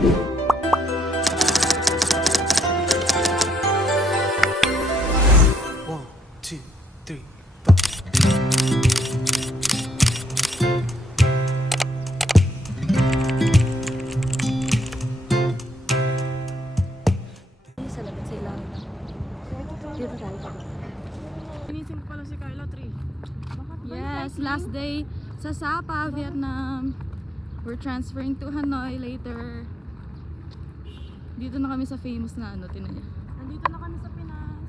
One, two, three. Sa labas sila. Dito tayo. Inisip ko pala si Carla 3. Yes, last day sa Sapa, Vietnam. We're transferring to Hanoi later. Dito na kami sa famous na ano, tinan niya. Nandito na kami sa Pinas.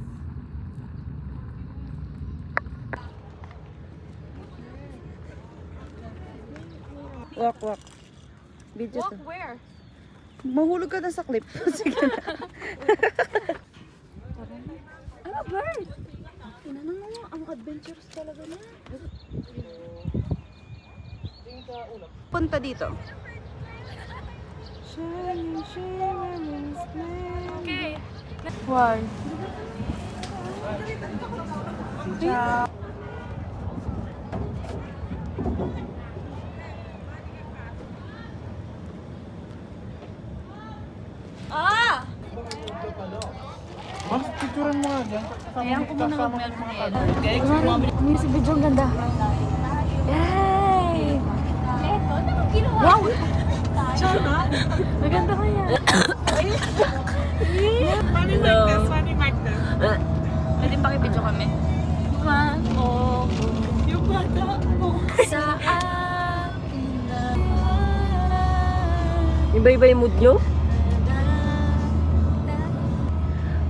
Walk, walk. Video Walk to. where? Mahulog ka na sa clip. Sige na. Ano, bird? Tinanong mo, ang adventurous talaga niya. Punta dito. Okay. Why? Ah! Mas picturean mo nga dyan. Ayan ko muna mag-melt ni Ed. Guys, Music video, ang ganda. Yay! Wow! Maganda kaya. Hello. Funny mic this. Pwede pakibidyo kami. Yung bata mo. Sa akin na Iba-iba yung mood nyo?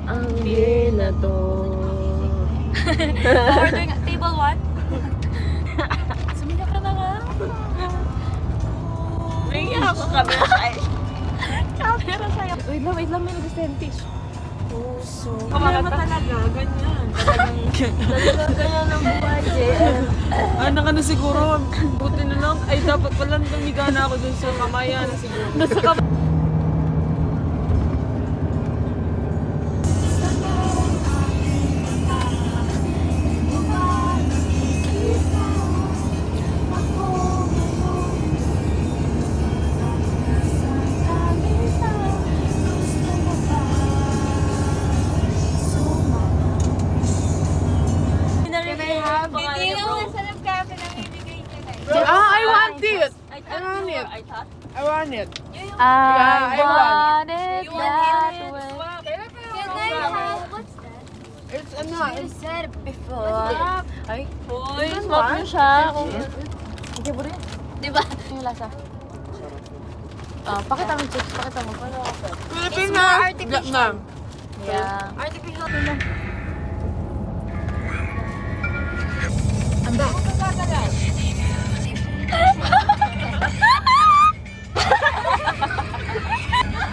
Ang na to. ordering table 1. Sumiyak ka na nga. Naiya ako camera sa'yo. Camera sa'yo. Wait lang, may nag-sentage. Puso. Kumaka talaga, ganyan. Ganyan ang buhay, JM. Anak ka na siguro. Buti na lang. Ay, dapat pala tumiga na ako dun sa kamaya na siguro. Nasa ka I want it! I want it. I I want it You want that it? way. What's that? It's ano, You said it before. Ay, Hoy, swap niyo siya. Okay po rin. Diba? Yung lasa. Pakita mo, chips. Pakita mo. Pilipinas! Vietnam. Yeah. Artificial.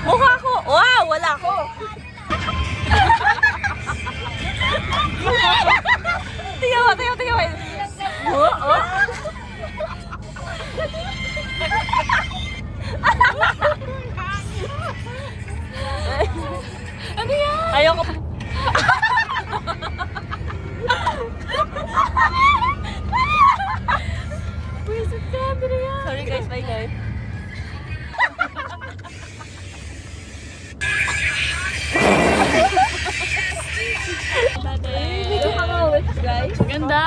Mukha ko! Wow! Wala ko! Tingnan mo. Oh. Ano yan? Ayoko. Pwisit ka, ano yan? Sorry guys, bye guys. Medyo kamawit guys. Ganda,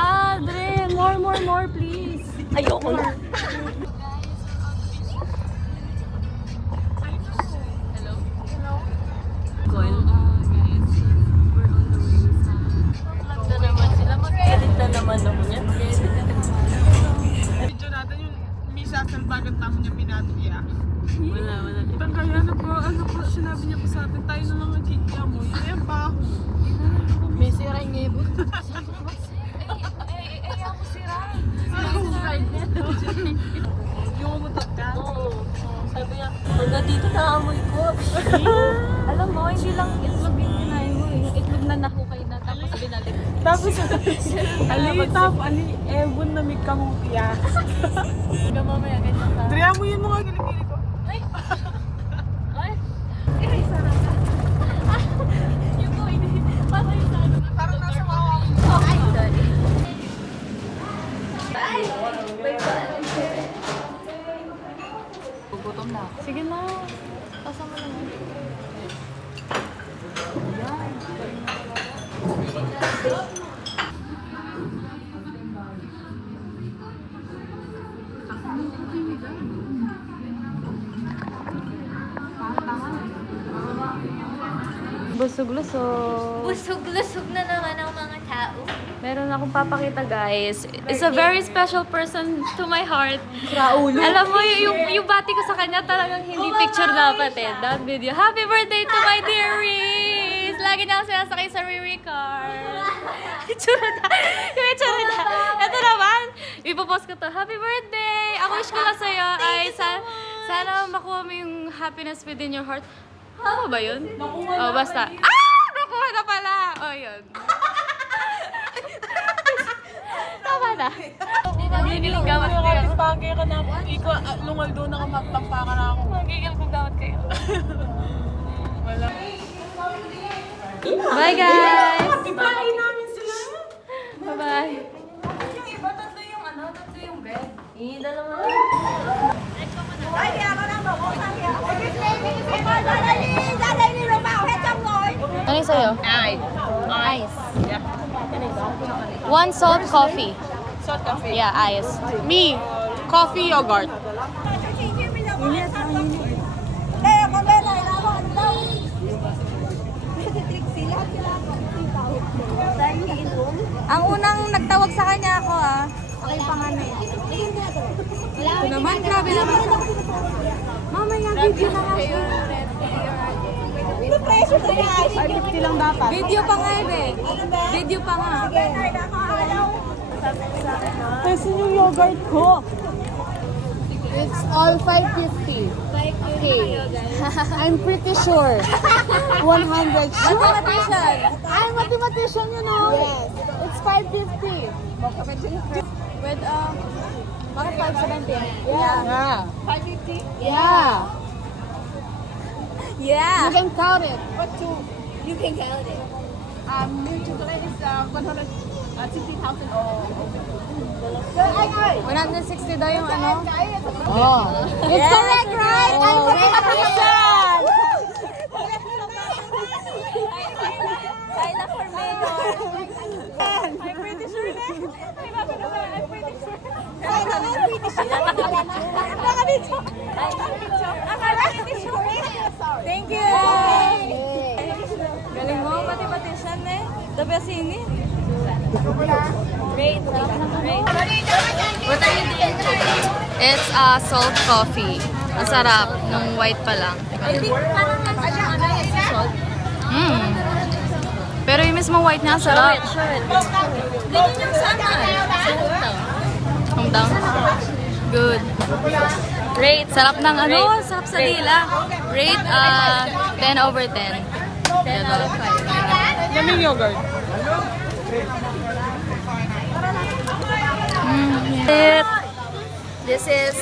Dre. More, please. Ayoko na. Coil. Maganda naman sila. Mag-edit na naman ako niya. Video natin yung Misa Salbagan tamo niya pinatuya. Wala. Itang kaya na po, ano po, sinabi niya po sa atin, tayo na lang nagkikiya mo. Yan pa ako. May sira yung ngebo. Ako sira. Yung umutot ka? Oo. Sabi niya, hanggang dito naamoy ko. Alam mo, hindi lang itlog yung kinain mo eh. Yung itlog na nahukay na tapos binalik. Tapos, ali, ebon na may kamutiya. Hanggang mamaya, ganyan ka. Dria mo yun mga kilikili ko. Ay! Yung po, hindi. Parang yung ano. Parang nasa mawa mo. Ay, sorry. Gugutom na Sige na. Pasa mo naman. Busog-lusog. Busog-lusog na naman ang mga tao. Meron akong papakita, guys. It's a very special person to my heart. Alam mo, yung bati ko sa kanya talagang hindi picture dapat eh. That video. Happy birthday to my dear Reese! Lagi niya ako sinasakay sa Riri car. Itsura na. Yung itsura na. Ito naman. Ipopost ko to. Happy birthday! Ang wish ko lang sa'yo ay sana makuha mo yung happiness within your heart. Tama ba yun? Oh, basta. Nakuha na pala! Oh, yun. Tama na. Magigiling gamit ko yan. Bagay ka na. Ikaw, lungal doon na magpampaka na ako. Magigiling kong gamit kayo. Bye, guys! Ipain namin sila. Bye-bye. Yung iba, tatlo yung bed. Dalawa. Ano yung sa'yo? Ice. One salt coffee. Salt coffee. Yeah, ice. Me, coffee yogurt. Ang unang nagtawag sa kanya ako Ako yung panganay. Ito naman, grabe naman. Mamaya, video na nga siya. lang dapat. Video pa nga Video pa nga. Kasi yung yogurt ko. It's all 550. Okay. I'm pretty sure. 100 sure. Mathematician. I'm mathematician, you know. Yes. It's 550. With, bakit 570? Yeah. 550? Yeah. Yeah. You can count it. You can count it. New chocolate is 160,000. 160 daw yung ano. Oh. It's correct, right? I'm mathematician. Kayla for mayor. I'm pretty sure. Thank you. Galing mo, mathematician eh. The best singing. Great. What are you doing? It's salt coffee. Masarap. Nung white pa lang. Pero yung mismo white niya, sarap. Hometown. Good. Rate. Sarap ng ano? Sarap sa dila. Rate 10 over 10. 10 out of 5. Yummy yogurt. This is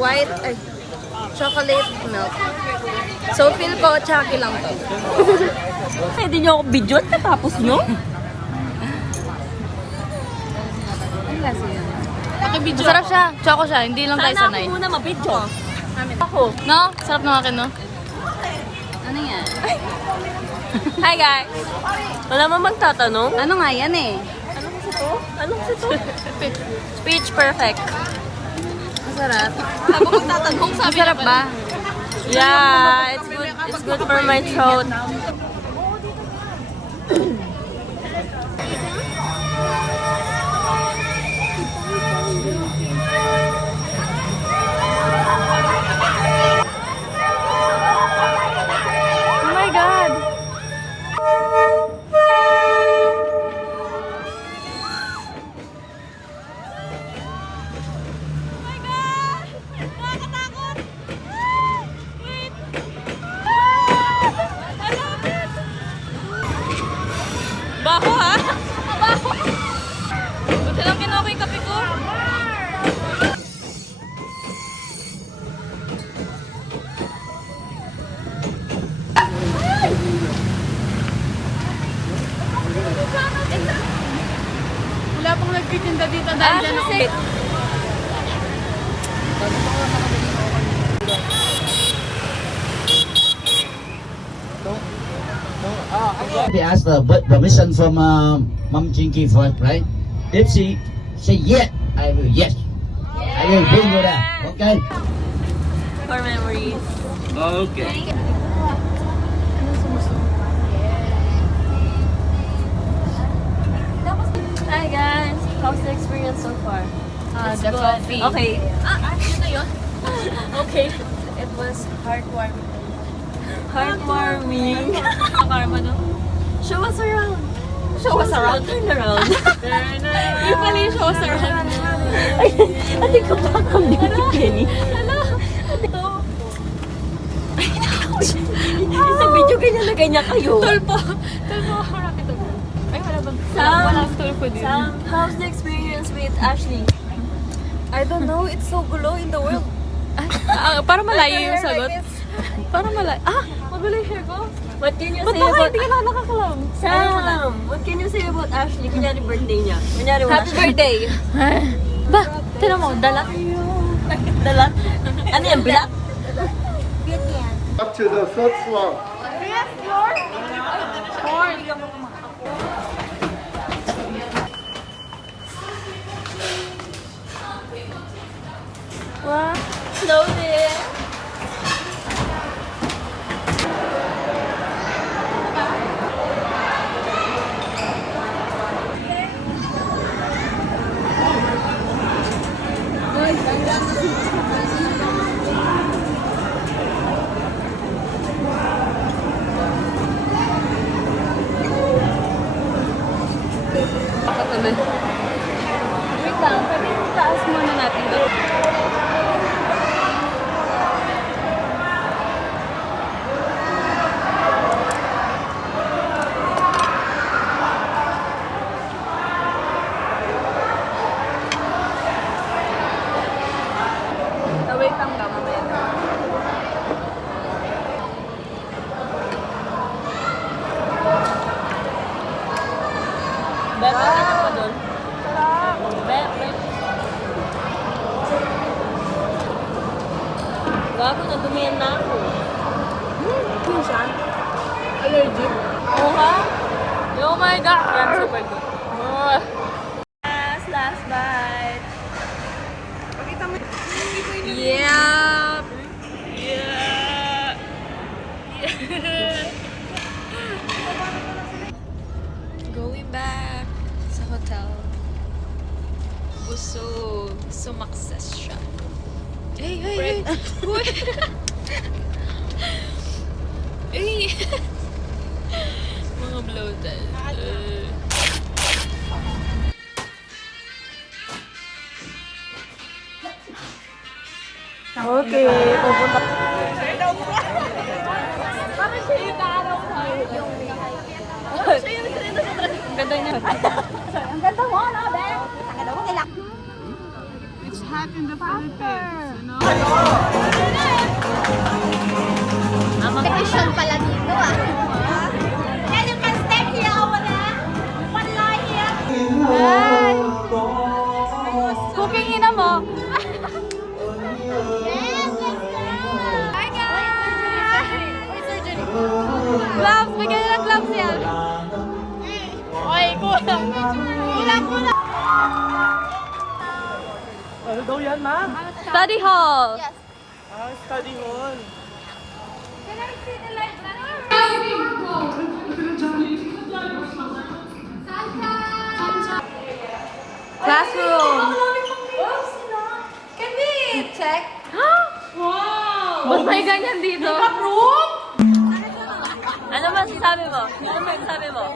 white chocolate milk. So feel ko, chucky lang to. Pwede niyo ako video at natapos niyo? Masarap siya. Choco siya. Hindi lang tayo Sana sanay. ako muna mabidyo. Ako. No? Sarap ng akin, no? Ano yan? Hi guys! Wala man magtatanong. Ano nga yan eh? Anong kasi to? Speech perfect. Masarap. Sabi ko tatanong, sabi Masarap ba? Yeah, it's good for my throat. Oh my God! Baho ha? Baho! Buti lang kinuha ko yung kape ko. Wala pang nagtitinda dito dahil dyan ako. We ask the permission from Mom Chinky first, right? If she say yes, I will yes. I will bring you there. Okay? For memories. Okay. Hi guys! How's the experience so far? The coffee. Okay. Yun na yun. Okay. It was heartwarming. Heartwarming. Karma, no? Show us around. Show us around. Turn around. Yung pala yung show us around. Ate ko pa kang Penny. Sa video ganyan na ganyan kayo. Tulpo. Tulpo. Rapid tulpo. Ay, wala bang? Walang tulpo din. Sam, how's the experience with Ashley? I don't know. It's so glow in the world. Para malayo yung sagot. Para malayo. Magulo yung hair ko. What can you Ba't say baka about... hindi ka na nakakalam? Sam, what can you say about Ashley? Kunyari birthday niya. Kunyari wala Happy siya. birthday! Ba, tinan mo, dala. Dala. Ano yan, black? Up to the third floor. Slowly. Patuloy. Wait lang, pwede taas muna natin doon. Wait lang ka, mamaya. Bet, ano pa doon? Bet. Gago, nadumihan na ako. Minsan, allergic. Oh, ha? Oh my God! Yan, super good. Last bite. Pakita mo. Yeah! Yeah! Going back sa hotel. Busog. Sumakses siya. Hey, hey, hey! Uy! Hey! Mga bloated. Okay, pupunta. Ang ganda niya. It's hot in the Philippines, you know? Competition pala dito ah. Yeah, you can stay here over there. One line here. Cooking ina mo. Yes, let's go. Hi guys! Gloves! Bigyan nyo ng gloves yan. Ay, kulang. Kulang. Ano daw yan, ma'am? Study hall. Study hall. Can I see the light? Classroom. Can we check? Ba't may ganyan dito? Ano masasabi mo? Ano masasabi mo?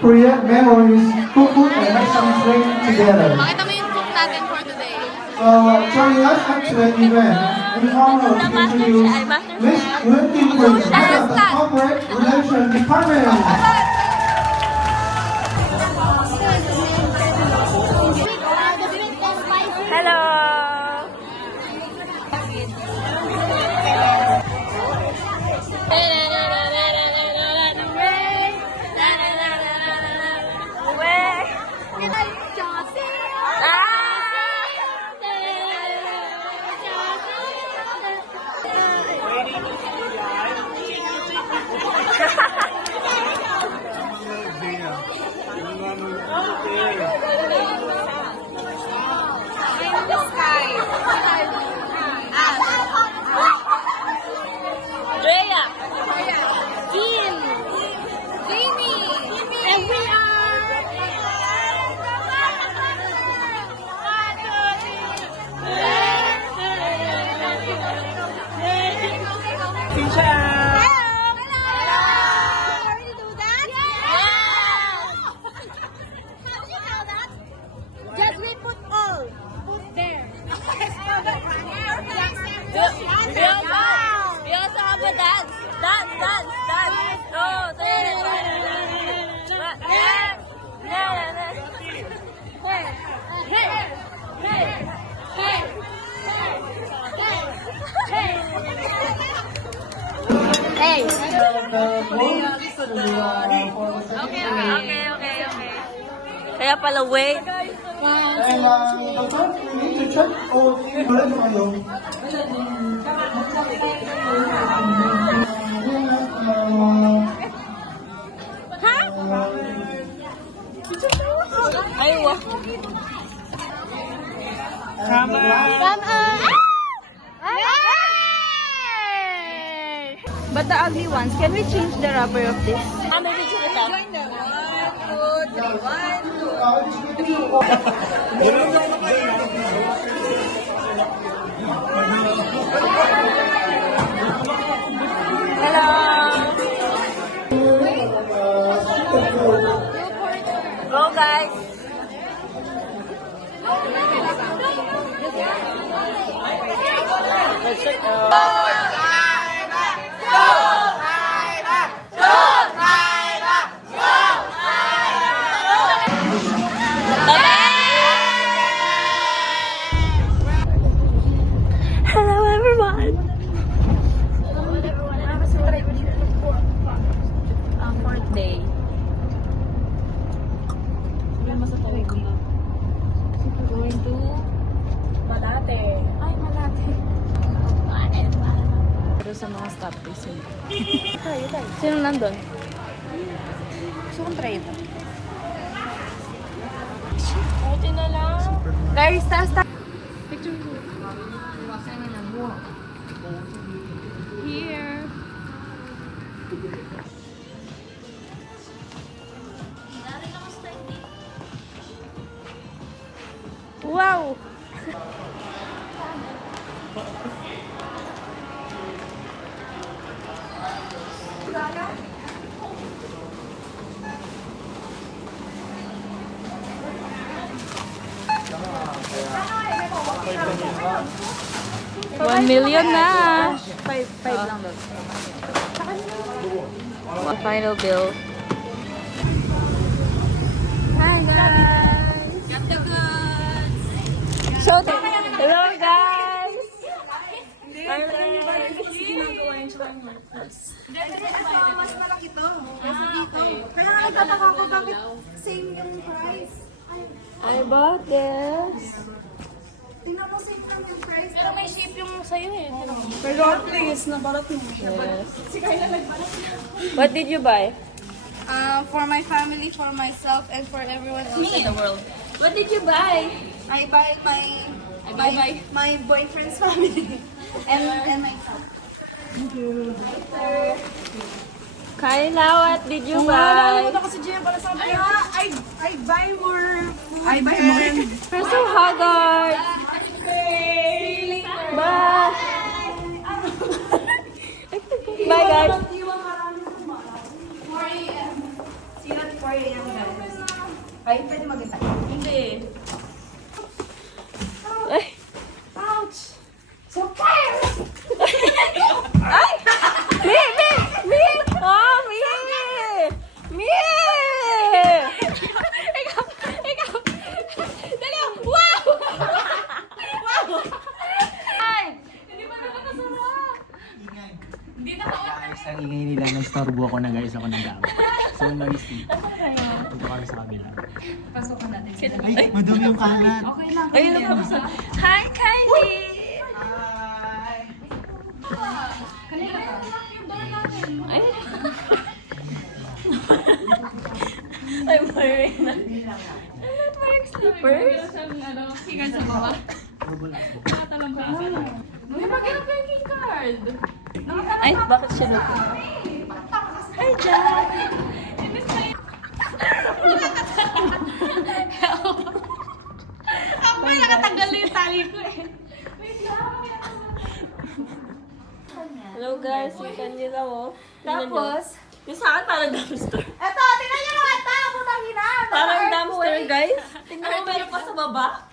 Create memories, cook food, and make some drink together. Pakita mo yung cook natin for today. Joining us at today's event, in honor to introduce Miss Wendy Quinn, head of the Corporate Relations Department. Hello! Okay. Kaya pala, wait. And the first we need to check all the correct kayo. Ay, wow. But the ugly ones, can we change the wrapper of this? Ano din sila ta? Go, guys. Hello, everyone. Fourth day. Going to Malate. Ay, Malate. Pero sa mga stop days yun. Sino nandun? Gusto kong try ito. Buti na lang. Guys, taas. Picture mo. Here. Wow! $1 million na! 5 lang doon. Final bill. Hi guys! Got the goods! So, hello guys! Mas malaki to. Kasi dito. Kaya nagtataka ko bakit same yung price. I bought this. Tingnan mo same lang yung price. Pero may shape yung sa'yo eh. Pero at least, nabarat mo. Yes. What did you buy? For my family, for myself, and for everyone else in the world. What did you buy? I buy my boyfriend's family and myself. Kyla, what did you buy? Kasi Gia, para sabi niya, I buy more food. I buy more. We're so haggard. Bye. Bye, guys. 4 a.m. Sirat 4 a.m. guys. Ay, pwede maganda. Hindi. Ay. Ouch! So fire! Ay! Me! Oh, me! Ikaw! Dali! Wow! Ay! Hindi pa nakakasarap! Hindi nakakasarap! Guys, ang ingay nila, nag-starbo ako na guys, ako nag-aawa. So, noisy. Punta kami sa kabila. Pasok natin sila. Ay, madumi yung kalat. Ayun na po. Hi, Kylie! Ay! I'm wearing na. I'm not wearing slippers. Higan sa baba. Uy, mag-inap yung key card. Ay, bakit siya natin? Hi, Jack! Ako ba nakatanggal na yung tali ko eh. Hello guys, ikan nyo lang oh. Tapos, yung sa akin parang dumpster. Eto, tingnan nyo naman ito. Putang ina. Parang dumpster guys. Tingnan mo meron pa sa baba.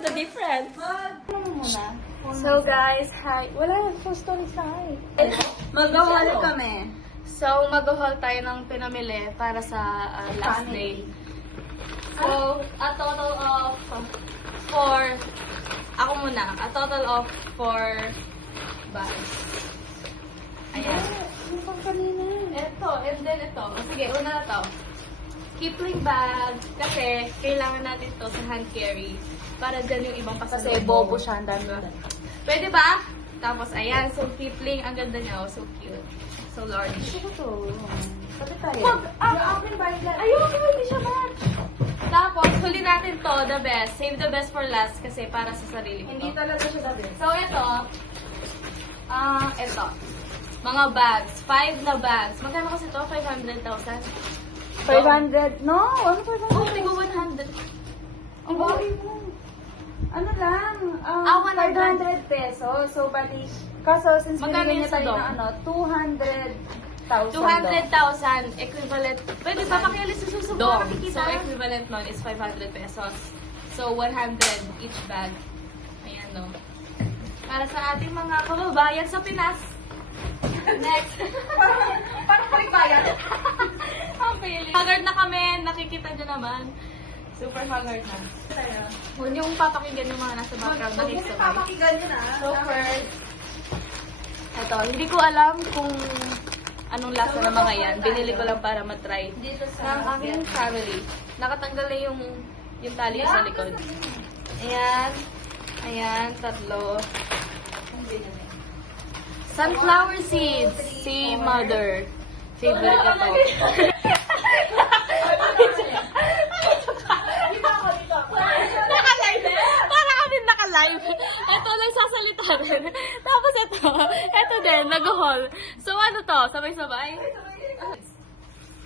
The difference. So guys, hi. Wala, full story sa akin. Mag-haul kami. So, mag-haul tayo ng pinamili para sa last day. So, a total of 4, ako muna, a total of 4 bags. Ayan. Ito, and then ito. Sige, una na to. Kipling bag. Kasi, kailangan natin to sa hand carry. Para dyan yung ibang pasalubong. Kasi bobo siya, ang dami. Pwede ba? Tapos, ayan. So, Kipling. Ang ganda niya. Oh, so cute. So large. Ito to. Wag! Ayun, hindi siya bad. Tapos, huli natin to, the best. Save the best for last kasi para sa sarili ko. Hindi talaga siya the best. So, ito. Ito. Mga bags. 5 na bags. Magkano kasi to? 500,000? 500? No, ano 500? Oh, tigo 100. Ang bawi mo. Ano lang, 100 pesos. So, pati, kaso since Magkano binigyan yun niya sa tayo dog? ng 200,000. 200,000 equivalent. Pwede ba makialis sa susunod? So, equivalent nun is 500 pesos. So, 100 each bag. Ayan, no. Para sa ating mga kababayan sa Pinas. Next. Parang paligbayan. Ang pili. Haggard na kami. Nakikita nyo naman. Super haggard na. Huwag yung papakinggan yung mga nasa background. Nakikisabay. Papakinggan niyo na. So first, eto, hindi ko alam kung anong lasa ng mga yan. Binili ko lang para matry ng aming family. Nakatanggal na yung tali sa likod. Ayan. Ayan, tatlo. Sunflower seeds. Si Mother. Favorite ko to. Para kami naka-live. Ito, nagsasalita rin. Tapos ito din, nag-haul. So ano to? Sabay-sabay?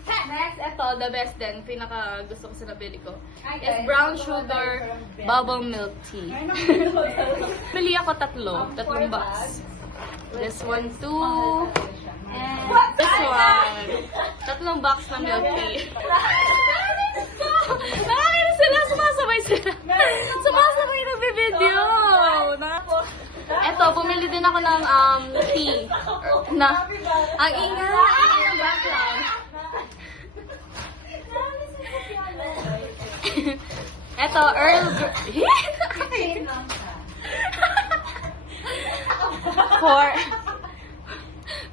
Next, ito, the best din. Pinaka gusto ko sa nabili ko. Is brown sugar bubble milk tea. Pili ako tatlong box. This one, 2. And this one. 3 box na milk tea. Nakakita sila, sumasabay sila. Sumasabay na video. Eto, bumili din ako ng tea. Ang ingay ng background. Eto, Earl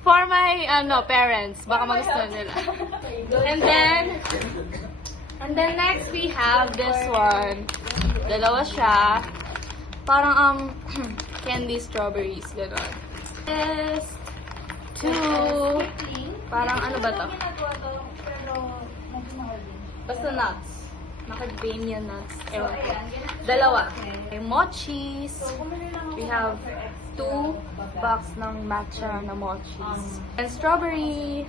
for my parents, baka magustuhan nila. And then next we have this one. Dalawa siya. Parang candy strawberries, gano'n. This, 2. Parang ano ba to? Basta nuts. Macadamia nuts. Ewan ko. Dalawa. May mochis. We have 2 box ng matcha na mochis. And strawberry.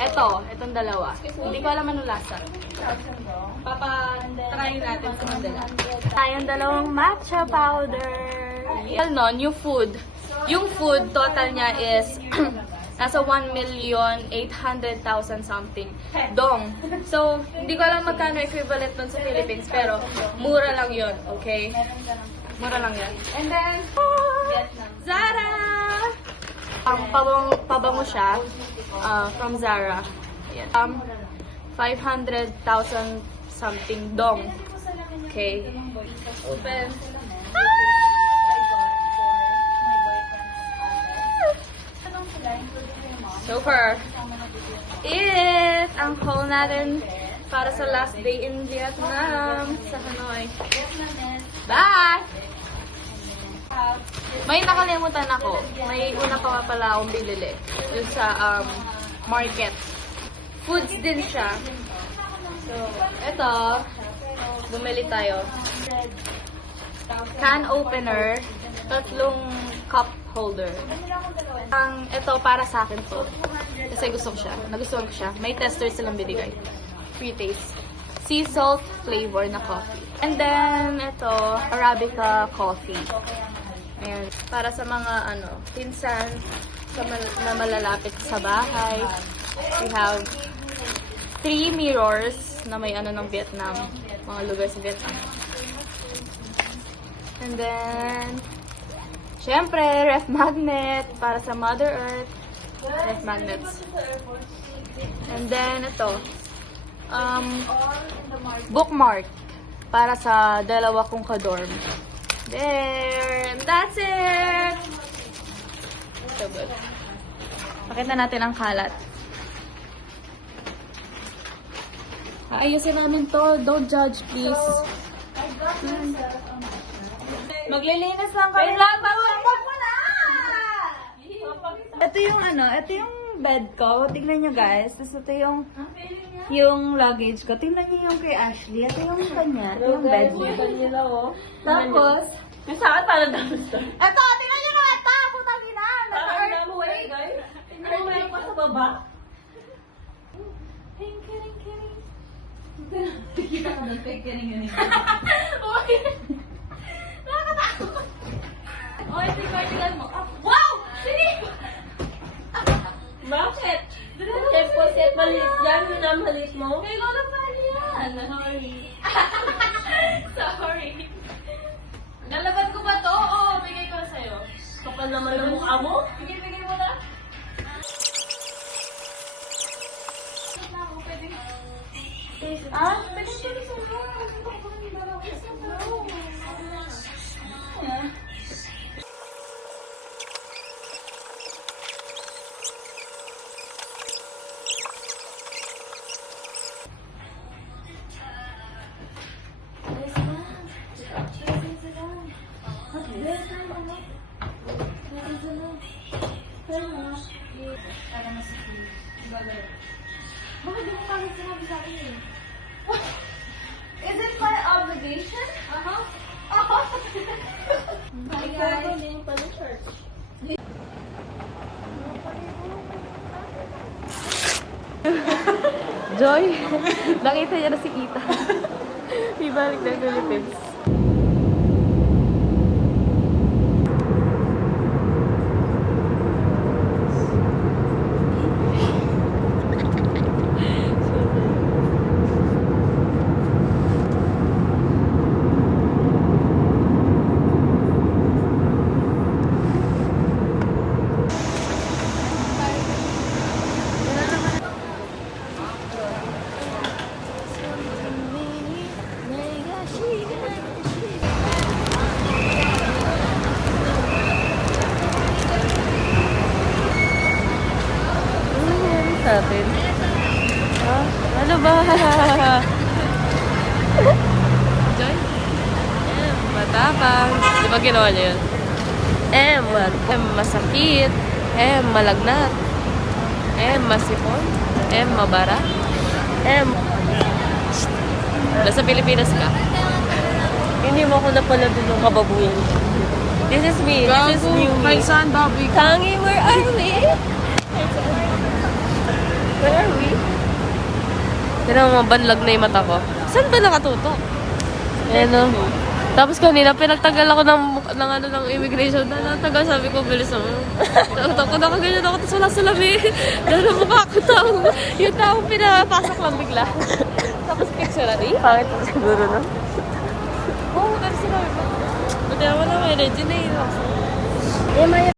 Itong dalawa. Hindi ko alam anong lasa. Try natin sa madala. Tayong dalawang matcha powder. No, new food. Yung food, total niya is nasa 1,800,000 something dong. So, hindi ko alam magkano equivalent nun sa Philippines, pero mura lang yun, okay? Mura lang yun. And then, Zara! Pabango siya from Zara. Ayan. 500,000 something dong. Okay. Open. Super. Ang haul natin para sa last day in Vietnam sa Hanoi. Bye! May nakalimutan ako. May una pa nga pala akong bilili. Dun sa market. Foods din siya. So, eto. Bumili tayo. Can opener. 3 cup holder. Ito para sa akin to. Kasi gusto ko siya. Nagustuhan ko siya. May tester silang binigay. Free taste. Sea salt flavor na coffee. And then, ito, Arabica coffee. Ayan. Para sa mga, pinsan na malalapit sa bahay. We have 3 mirrors na may ng Vietnam. Mga lugar sa Vietnam. And then, syempre, ref magnet para sa Mother Earth. Ref magnets. And then, ito. Bookmark para sa dalawa kong kadorm. There! And that's it! So good. Pakita natin ang kalat. Aayusin namin to. Don't judge, please. Maglilinis lang kami. Wait lang, Wag mo na! Ito yung ito yung bed ko. Tingnan nyo guys. Tapos ito yung luggage ko. Tingnan nyo yung kay Ashley. Ito yung kanya. Ito yung bed niya. Tapos, Saan parang dapat to? ito! Tingnan nyo na ito! Putang ina! Naka-earthquake. Tingnan mo yung pa sa baba. Kita ka doon. Fake kiring. Oh, ito yung cardigan mo. Wow! Sini! Bakit? Set maliit yan. Minamalit mo. Kay Lola Fanny yan. Sorry. Nalaban ko ba to? Oo, bigay ko sa'yo. Kapal naman ang mukha mo. Bigay mo na. Is it my obligation? Hi guys. Joy, nakita niya na si Ita. Ibalik na Philippines. Natin. Ano ba? Joy? Matapang. Di ba ginawa niya yun? Masakit. Malagnat. Masipon. Mabara. Nasa Pilipinas ka? Hindi mo ako napala din ng kababuyan. This is me. This is new me. Kay saan, Bobby? Tangi, where are we? Where are we? Yan ang banlag na yung mata ko. Saan ba nakatutok? Ayan o. Tapos kanina, pinagtagal ako ng immigration. Tagal, sabi ko, bilis ako. Takot na ganyan ako, tapos wala salamin. Dahil ako makakataw. Yung taong pinapasok lang bigla. Tapos picture na pangit po siguro, no? Oo, kasi sinabi ko. Buti naman ang energy na yun.